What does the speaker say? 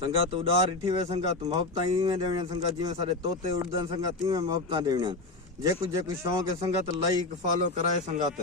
संगत उड़ार इठी वे संगत मोहब्बत इवें देवण संगत जिवें साडे तोते उड़दन संगत इवें मोहब्बत देवण जेको जेको शौक है संगत लाइक फॉलो कराए संगत